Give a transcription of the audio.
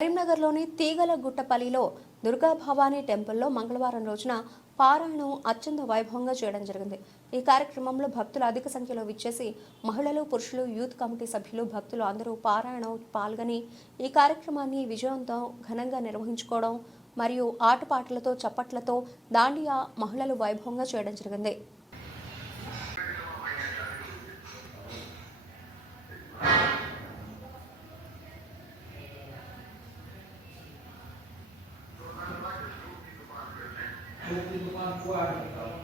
కరీంనగర్లోని తీగల గుట్టపల్లిలో దుర్గా భవానీ టెంపుల్లో మంగళవారం రోజున పారాయణం అత్యంత వైభవంగా చేయడం జరిగింది. ఈ కార్యక్రమంలో భక్తులు అధిక సంఖ్యలో విచ్చేసి మహిళలు పురుషులు యూత్ కమిటీ సభ్యులు భక్తులు అందరూ పారాయణం పాల్గొని ఈ కార్యక్రమాన్ని విజయవంతం ఘనంగా నిర్వహించుకోవడం మరియు ఆటపాటలతో చప్పట్లతో దాండియా మహిళలు వైభవంగా చేయడం జరిగింది. Vou pedir uma guarda, então.